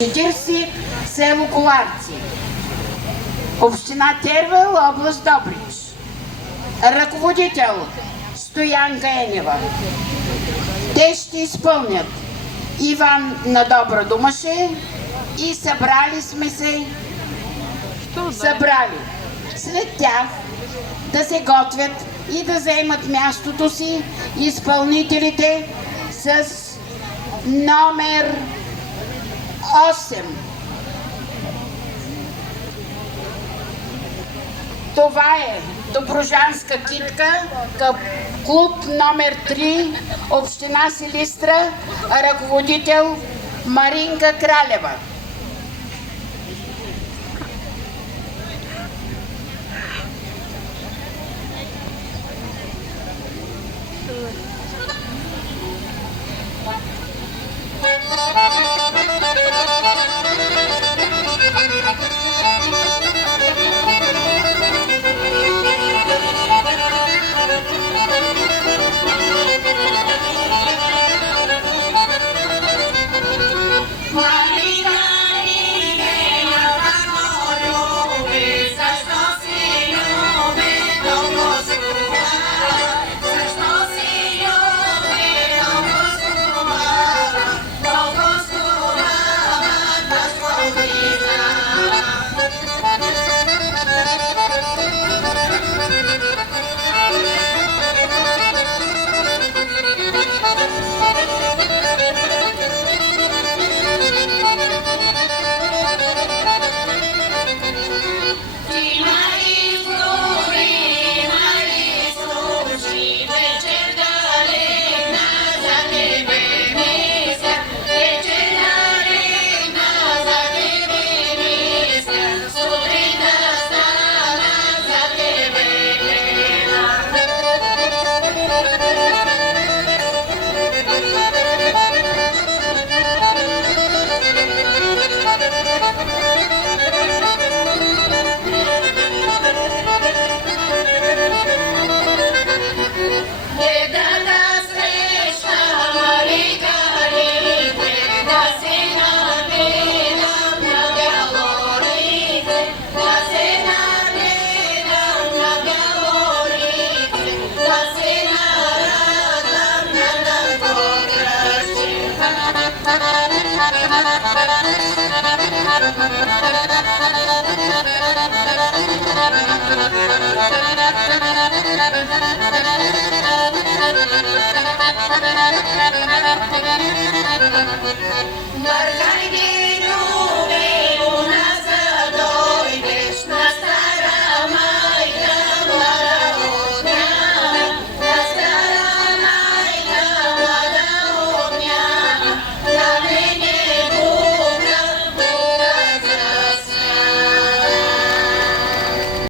40, село Коларци, община Тервел, област Добрич. Ръководител Стоянка Енева. Те ще изпълнят Иван на добра думаше и събрали сме се. След тях да се готвят и да заемат мястото си изпълнителите с номер 8. Това е Добруджанска китка, клуб номер 3, община Силистра, ръководител Маринка Кралева.